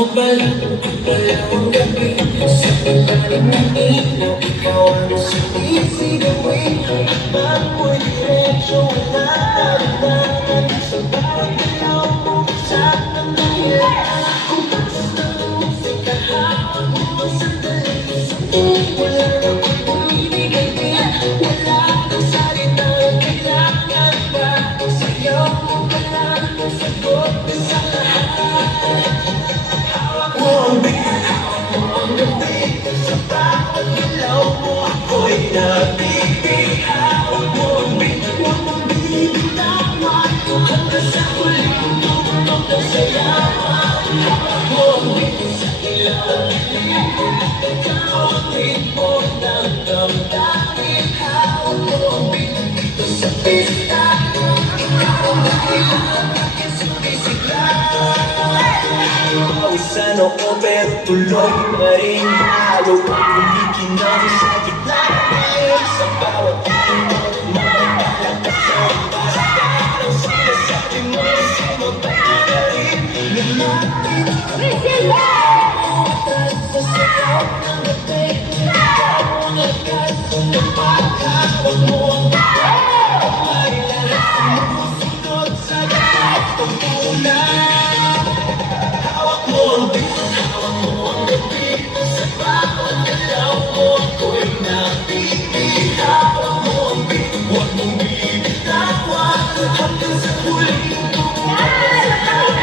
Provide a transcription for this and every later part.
mo pala, dalawang gabi sa ilalim ng ilaw, ikaw ang sumisigawin. Akbang mo'y diretsyo, wala darandanan sa bawat ilaw mo, saan ang dahilan. Kung pasas na musika, hawak mo sandali, sandali, wala akong pumibigay din. Wala kang salita, kailangan pa, sayaw mo pala, sagot sa lahat. Hawak mo ang beat, hawak mo ang beat, sa bawat ilaw mo ako'y nabibig. Hawak mo ang beat, huwag mong bibitawan, hanggang sa huling tugtog ng sayawan. Hawak mo ang beat, sa ilaw ng dilim, ikaw ang ritmo ng damdamin. Hawak mo ang beat, dito sa pista, ikaw ang dahilan, bakit sumisigla. Pawisan ako pero tuloy pa rin halo ang kumikinang sa gitna ngayon. Sa bawat tindog, makapalakas sa iba. Parang sinasabi mo sa mabay na rin lumating. Umatas sa sayaw ng gabi, ikaw ang lakas ng paghawak mo ang gabi. May lahat sumusunod sa lahat ng ulan. Hawak mo ang beat, hawak mo ang beat, sa bawat galaw mo ako'y nabibig. Hawak mo ang beat, huwag mong bibitawan, hanggang sa huling tugtog ng sayawan.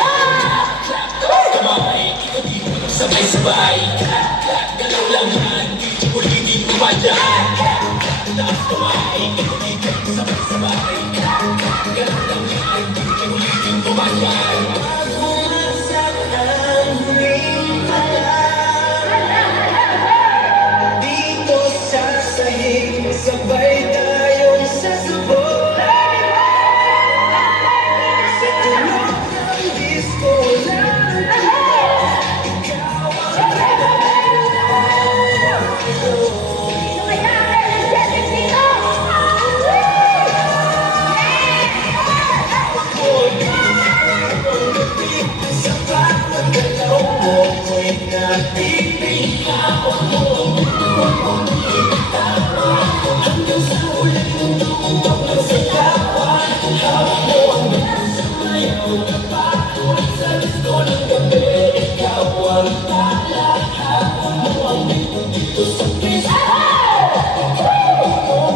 Clap, clap, kamay, ikot-ikot ng sabay-sabay. Clap, clap, galaw lang yan, di ko hindi pumadyan. Clap, clap, taas kamay, ikot-ikot ng sabay-sabay. Clap, clap, galaw lang yan, di ko hindi pumadyan. Dito sa sahig, sabay tayong sasabog. Sa tunog ng disco lang, ikaw ang sa bawat galaw mo ko'y nabibig. Hawak mo hanggang sa ulit ng tugtog ng sayawan. Hawak mo ang sumayaw na pakulit sa gusto ng gabi. Ikaw ang tala, hawak mo ang beat dito sa pista. Hawak mo